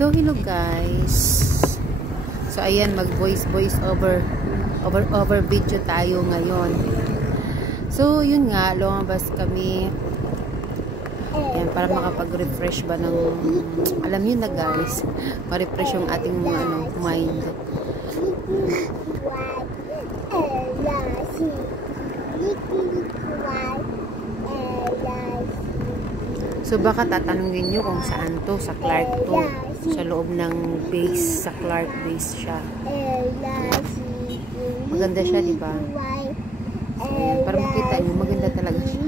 So, hello guys. So, ayan, mag-voice over video tayo ngayon. So, yun nga, lumabas kami. Ayan, para makapag-refresh ba ng, alam yun na guys, ma-refresh yung ating mind. So, baka tatanungin nyo kung saan to, sa Clark to. Sa loob ng base, sa Clark base siya. Maganda siya, di ba? So, para makita nyo, maganda talaga siya.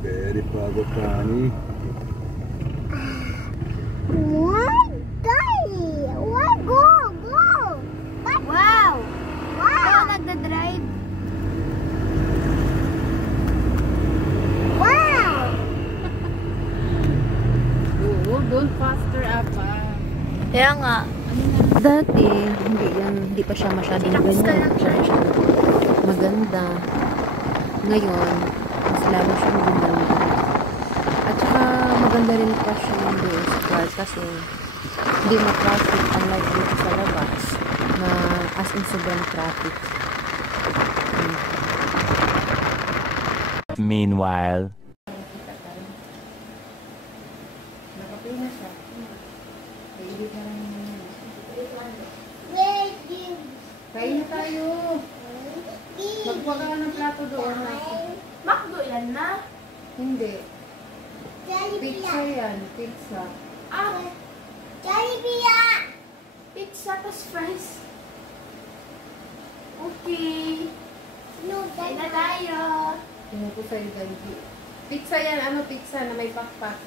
Very proud of Rani. Drive. Don't faster up. Kaya nga. Dati, hindi pa siya masyadong ganyan. Siya maganda. Ngayon, mas lalo siyang gumanda. At saka, maganda rin pa siya yung doon sa car kasi hindi ma-traffic unlike dito sa labas na as in sobrang traffic. Meanwhile, nakapina siya. Kailip na lang yun. Kain na tayo. Magkuha ka ng plato doon. Makdo yan na? Hindi. Pizza yan. Pizza. Jollibee! Pizza plus fries. Okay. Kain na tayo. Tingnan ko sa'yo, Danji. Pizza yan. Ano pizza na may pakpak?